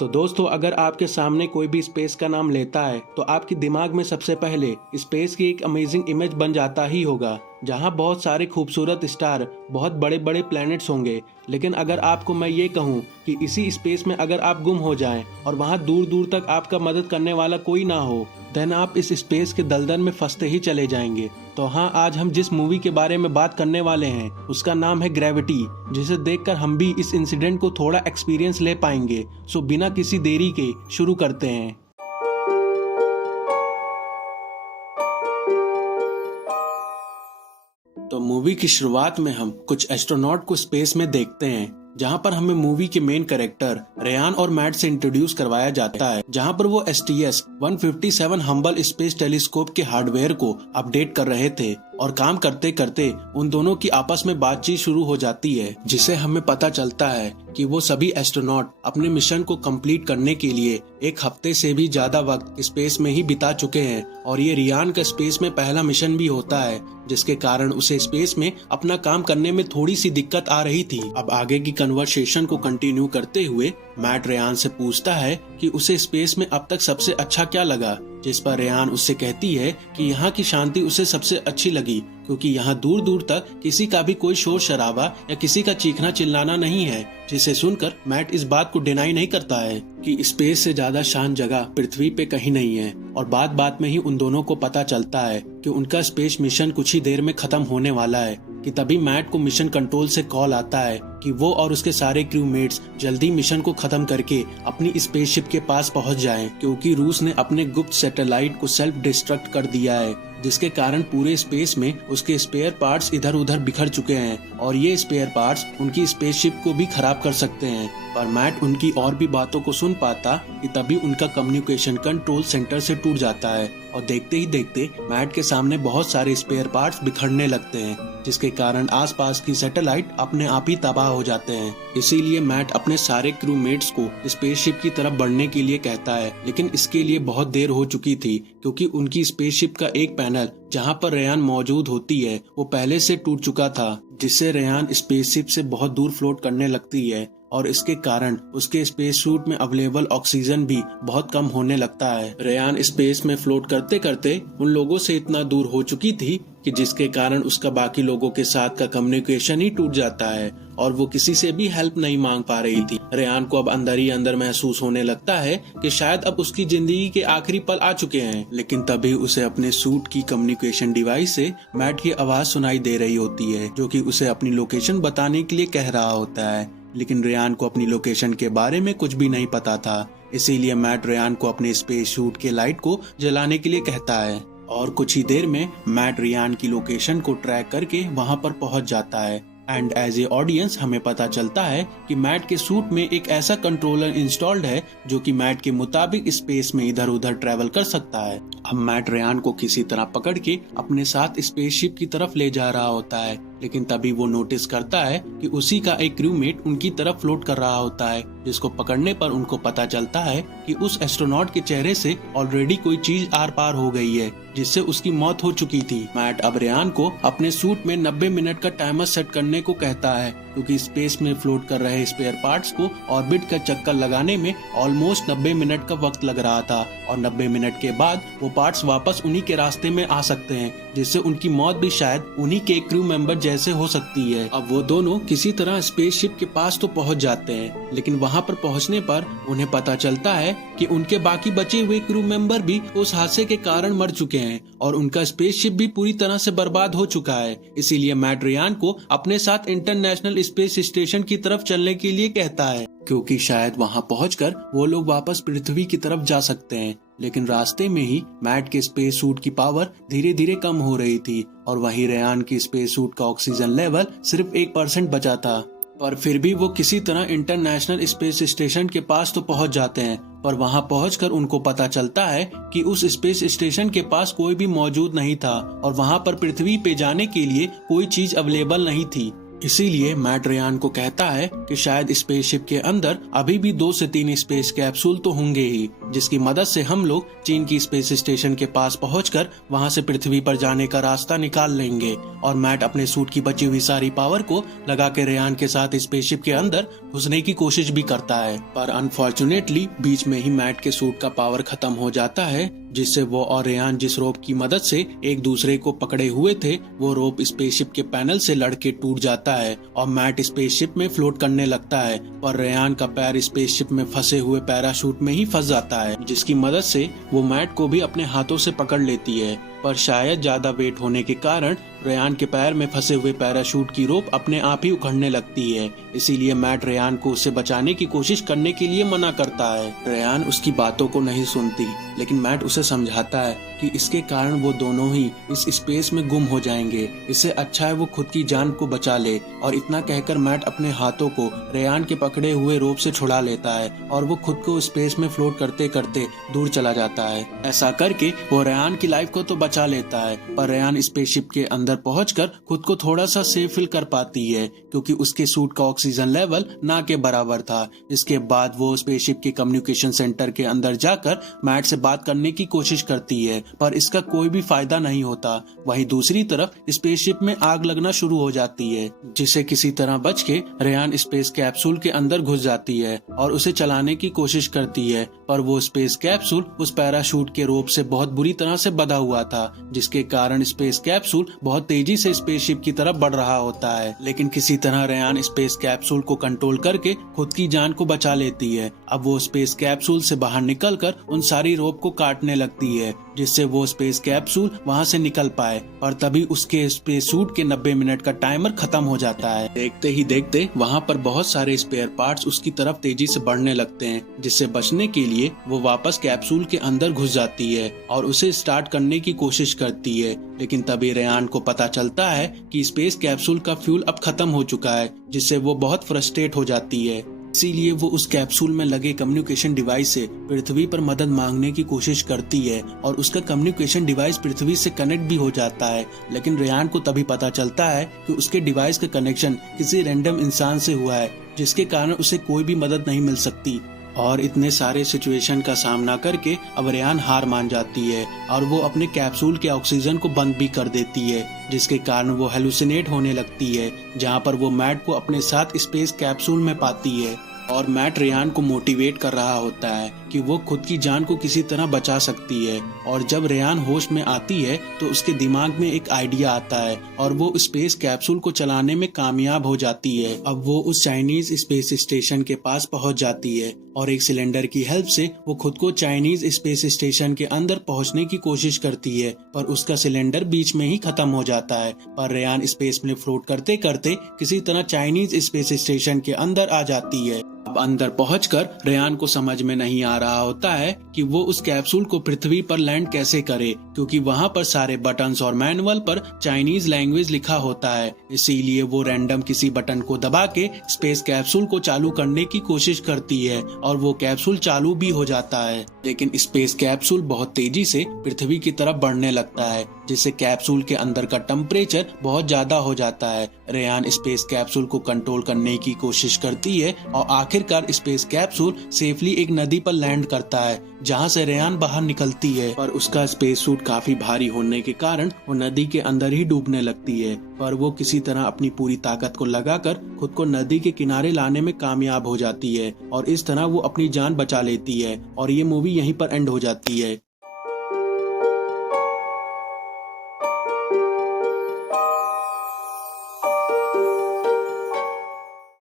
तो दोस्तों, अगर आपके सामने कोई भी स्पेस का नाम लेता है तो आपके दिमाग में सबसे पहले स्पेस की एक अमेजिंग इमेज बन जाता ही होगा, जहां बहुत सारे खूबसूरत स्टार, बहुत बड़े बड़े प्लैनेट्स होंगे। लेकिन अगर आपको मैं ये कहूं कि इसी स्पेस में अगर आप गुम हो जाएं और वहां दूर दूर तक आपका मदद करने वाला कोई ना हो, देन आप इस स्पेस के दलदल में फंसते ही चले जाएंगे। तो हाँ, आज हम जिस मूवी के बारे में बात करने वाले हैं उसका नाम है ग्रेविटी, जिसे देखकर हम भी इस इंसिडेंट को थोड़ा एक्सपीरियंस ले पाएंगे। सो बिना किसी देरी के शुरू करते हैं। तो मूवी की शुरुआत में हम कुछ एस्ट्रोनॉट को स्पेस में देखते हैं, जहां पर हमें मूवी के मेन कैरेक्टर रेयान और मैट से इंट्रोड्यूस करवाया जाता है, जहां पर वो STS-157 हम्बल स्पेस टेलीस्कोप के हार्डवेयर को अपडेट कर रहे थे और काम करते करते उन दोनों की आपस में बातचीत शुरू हो जाती है, जिसे हमें पता चलता है कि वो सभी एस्ट्रोनॉट अपने मिशन को कंप्लीट करने के लिए एक हफ्ते से भी ज्यादा वक्त स्पेस में ही बिता चुके हैं। और ये रियान का स्पेस में पहला मिशन भी होता है, जिसके कारण उसे स्पेस में अपना काम करने में थोड़ी सी दिक्कत आ रही थी। अब आगे की कन्वर्सेशन को कंटिन्यू करते हुए मैट रेयान से पूछता है कि उसे स्पेस में अब तक सबसे अच्छा क्या लगा, जिस पर रेयान उससे कहती है कि यहाँ की शांति उसे सबसे अच्छी लगी, क्योंकि यहाँ दूर दूर तक किसी का भी कोई शोर शराबा या किसी का चीखना चिल्लाना नहीं है। जिसे सुनकर मैट इस बात को डिनाई नहीं करता है कि स्पेस से ज्यादा शांत जगह पृथ्वी पे कहीं नहीं है। और बात बात में ही उन दोनों को पता चलता है कि उनका स्पेस मिशन कुछ ही देर में खत्म होने वाला है, कि तभी मैट को मिशन कंट्रोल से कॉल आता है कि वो और उसके सारे क्रूमेट्स जल्दी मिशन को खत्म करके अपनी स्पेसशिप के पास पहुंच जाएं, क्योंकि रूस ने अपने गुप्त सैटेलाइट को सेल्फ डिस्ट्रक्ट कर दिया है, जिसके कारण पूरे स्पेस में उसके स्पेयर पार्ट्स इधर उधर बिखर चुके हैं और ये स्पेयर पार्ट्स उनकी स्पेसशिप को भी खराब कर सकते हैं। पर मैट उनकी और भी बातों को सुन पाता कि तभी उनका कम्युनिकेशन कंट्रोल सेंटर से टूट जाता है और देखते ही देखते मैट के सामने बहुत सारे स्पेयर पार्ट्स बिखरने लगते हैं, जिसके कारण आसपास की सैटेलाइट अपने आप ही तबाह हो जाते हैं। इसीलिए मैट अपने सारे क्रूमेट्स को स्पेसशिप की तरफ बढ़ने के लिए कहता है, लेकिन इसके लिए बहुत देर हो चुकी थी, क्योंकि उनकी स्पेसशिप का एक पैनल जहां पर रेयान मौजूद होती है वो पहले से टूट चुका था, जिससे रेयान स्पेसशिप से बहुत दूर फ्लोट करने लगती है और इसके कारण उसके स्पेस सूट में अवेलेबल ऑक्सीजन भी बहुत कम होने लगता है। रेयान स्पेस में फ्लोट करते करते उन लोगों से इतना दूर हो चुकी थी कि जिसके कारण उसका बाकी लोगों के साथ का कम्युनिकेशन ही टूट जाता है और वो किसी से भी हेल्प नहीं मांग पा रही थी। रेयान को अब अंदर ही अंदर महसूस होने लगता है कि शायद अब उसकी जिंदगी के आखिरी पल आ चुके हैं, लेकिन तभी उसे अपने सूट की कम्युनिकेशन डिवाइस से मैट की आवाज सुनाई दे रही होती है, जो कि उसे अपनी लोकेशन बताने के लिए कह रहा होता है। लेकिन रेयान को अपनी लोकेशन के बारे में कुछ भी नहीं पता था, इसीलिए मैट रेयान को अपने स्पेस सूट के लाइट को जलाने के लिए कहता है और कुछ ही देर में मैट रेयान की लोकेशन को ट्रैक करके वहां पर पहुंच जाता है। एंड एज ए ऑडियंस हमें पता चलता है कि मैट के सूट में एक ऐसा कंट्रोलर इंस्टॉल्ड है जो कि मैट के मुताबिक स्पेस में इधर उधर ट्रेवल कर सकता है। अब मैट रेयान को किसी तरह पकड़ के अपने साथ स्पेसशिप की तरफ ले जा रहा होता है, लेकिन तभी वो नोटिस करता है कि उसी का एक क्रूमेट उनकी तरफ फ्लोट कर रहा होता है, जिसको पकड़ने पर उनको पता चलता है कि उस एस्ट्रोनॉट के चेहरे से ऑलरेडी कोई चीज आर पार हो गई है, जिससे उसकी मौत हो चुकी थी। मैट अब रेयान को अपने सूट में 90 मिनट का टाइमर सेट करने को कहता है, क्योंकि स्पेस में फ्लोट कर रहे स्पेयर पार्ट्स को ऑर्बिट का चक्कर लगाने में ऑलमोस्ट 90 मिनट का वक्त लग रहा था और 90 मिनट के बाद वो पार्ट्स वापस उन्हीं के रास्ते में आ सकते हैं, जिससे उनकी मौत भी शायद उन्हीं के क्रू मेंबर जैसे हो सकती है। अब वो दोनों किसी तरह स्पेसशिप के पास तो पहुंच जाते हैं, लेकिन वहां पर पहुंचने पर उन्हें पता चलता है कि उनके बाकी बचे हुए क्रू मेंबर भी उस हादसे के कारण मर चुके हैं और उनका स्पेसशिप भी पूरी तरह से बर्बाद हो चुका है। इसीलिए मैट रेयान को अपने साथ इंटरनेशनल स्पेस स्टेशन की तरफ चलने के लिए कहता है, क्योंकि शायद वहां पहुंचकर वो लोग वापस पृथ्वी की तरफ जा सकते हैं। लेकिन रास्ते में ही मैट के स्पेस सूट की पावर धीरे धीरे कम हो रही थी और वहीं रेयान की स्पेस सूट का ऑक्सीजन लेवल सिर्फ 1% बचा था। पर फिर भी वो किसी तरह इंटरनेशनल स्पेस स्टेशन के पास तो पहुंच जाते हैं, पर वहां पहुंचकर उनको पता चलता है कि उस स्पेस स्टेशन के पास कोई भी मौजूद नहीं था और वहां पर पृथ्वी पे जाने के लिए कोई चीज अवेलेबल नहीं थी। इसीलिए मैट रेयान को कहता है कि शायद स्पेसशिप के अंदर अभी भी 2 से 3 स्पेस कैप्सूल तो होंगे ही, जिसकी मदद से हम लोग चीन की स्पेस स्टेशन के पास पहुंचकर वहां से पृथ्वी पर जाने का रास्ता निकाल लेंगे। और मैट अपने सूट की बची हुई सारी पावर को लगा के रेयान के साथ स्पेसशिप के अंदर घुसने की कोशिश भी करता है, पर अनफॉर्चुनेटली बीच में ही मैट के सूट का पावर खत्म हो जाता है, जिससे वो और रेयान जिस रोप की मदद से एक दूसरे को पकड़े हुए थे वो रोप स्पेसशिप के पैनल से लड़के टूट जाता है और मैट स्पेसशिप में फ्लोट करने लगता है, पर रेयान का पैर स्पेसशिप में फंसे हुए पैराशूट में ही फंस जाता है, जिसकी मदद से वो मैट को भी अपने हाथों से पकड़ लेती है। पर शायद ज्यादा वेट होने के कारण रेयान के पैर में फंसे हुए पैराशूट की रोप अपने आप ही उखड़ने लगती है। इसीलिए मैट रेयान को उससे बचाने की कोशिश करने के लिए मना करता है। रेयान उसकी बातों को नहीं सुनती, लेकिन मैट उसे समझाता है कि इसके कारण वो दोनों ही इस स्पेस में गुम हो जाएंगे, इससे अच्छा है वो खुद की जान को बचा ले। और इतना कहकर मैट अपने हाथों को रेयान के पकड़े हुए रोप से छुड़ा लेता है और वो खुद को स्पेस में फ्लोट करते करते दूर चला जाता है। ऐसा करके वो रेयान की लाइफ को तो बचा लेता है, पर रेयान स्पेसशिप के अंदर पहुंचकर खुद को थोड़ा सा सेफ फील कर पाती है, क्योंकि उसके सूट का ऑक्सीजन लेवल ना के बराबर था। इसके बाद वो स्पेसशिप के कम्युनिकेशन सेंटर के अंदर जाकर मैट से बात करने की कोशिश करती है, पर इसका कोई भी फायदा नहीं होता। वहीं दूसरी तरफ स्पेसशिप में आग लगना शुरू हो जाती है, जिसे किसी तरह बच के रेयान स्पेस कैप्सूल के अंदर घुस जाती है और उसे चलाने की कोशिश करती है, पर वो स्पेस कैप्सूल उस पैराशूट के रोप से बहुत बुरी तरह से बंधा हुआ था, जिसके कारण स्पेस कैप्सूल बहुत तेजी से स्पेसशिप की तरफ बढ़ रहा होता है। लेकिन किसी तरह रेयान स्पेस कैप्सूल को कंट्रोल करके खुद की जान को बचा लेती है। अब वो स्पेस कैप्सूल से बाहर निकलकर उन सारी रोप को काटने लगती है, जिससे वो स्पेस कैप्सूल वहां से निकल पाए, और तभी उसके स्पेस सूट के 90 मिनट का टाइमर खत्म हो जाता है। देखते ही देखते वहां पर बहुत सारे स्पेयर पार्ट्स उसकी तरफ तेजी से बढ़ने लगते हैं, जिससे बचने के लिए वो वापस कैप्सूल के अंदर घुस जाती है और उसे स्टार्ट करने की कोशिश करती है। लेकिन तभी रेयान को पता चलता है कि स्पेस कैप्सूल का फ्यूल अब खत्म हो चुका है, जिससे वो बहुत फ्रस्ट्रेट हो जाती है। इसीलिए वो उस कैप्सूल में लगे कम्युनिकेशन डिवाइस से पृथ्वी पर मदद मांगने की कोशिश करती है और उसका कम्युनिकेशन डिवाइस पृथ्वी से कनेक्ट भी हो जाता है। लेकिन रेयान को तभी पता चलता है कि उसके डिवाइस का कनेक्शन किसी रैंडम इंसान से हुआ है, जिसके कारण उसे कोई भी मदद नहीं मिल सकती। और इतने सारे सिचुएशन का सामना करके अब रेयान हार मान जाती है और वो अपने कैप्सूल के ऑक्सीजन को बंद भी कर देती है, जिसके कारण वो हेलुसिनेट होने लगती है, जहाँ पर वो मैट को अपने साथ स्पेस कैप्सूल में पाती है। और मैट रेयान को मोटिवेट कर रहा होता है कि वो खुद की जान को किसी तरह बचा सकती है। और जब रेयान होश में आती है तो उसके दिमाग में एक आइडिया आता है और वो स्पेस कैप्सूल को चलाने में कामयाब हो जाती है। अब वो उस चाइनीज स्पेस स्टेशन के पास पहुंच जाती है और एक सिलेंडर की हेल्प से वो खुद को चाइनीज स्पेस स्टेशन के अंदर पहुंचने की कोशिश करती है, पर उसका सिलेंडर बीच में ही खत्म हो जाता है। पर रेयान स्पेस में फ्लोट करते करते किसी तरह चाइनीज स्पेस स्टेशन के अंदर आ जाती है। अब अंदर पहुंचकर रेयान को समझ में नहीं आ रहा होता है कि वो उस कैप्सूल को पृथ्वी पर लैंड कैसे करे, क्योंकि वहां पर सारे बटन्स और मैनुअल पर चाइनीज लैंग्वेज लिखा होता है। इसीलिए वो रैंडम किसी बटन को दबा के स्पेस कैप्सूल को चालू करने की कोशिश करती है और वो कैप्सूल चालू भी हो जाता है। लेकिन स्पेस कैप्सूल बहुत तेजी से पृथ्वी की तरफ बढ़ने लगता है, जिससे कैप्सूल के अंदर का टेम्परेचर बहुत ज्यादा हो जाता है। रेयान स्पेस कैप्सूल को कंट्रोल करने की कोशिश करती है और आखिरकार स्पेस कैप्सूल सेफली एक नदी पर लैंड करता है, जहां से रेयान बाहर निकलती है। पर उसका स्पेस सूट काफी भारी होने के कारण वो नदी के अंदर ही डूबने लगती है, पर वो किसी तरह अपनी पूरी ताकत को लगाकर खुद को नदी के किनारे लाने में कामयाब हो जाती है और इस तरह वो अपनी जान बचा लेती है। और ये मूवी यहीं पर एंड हो जाती है।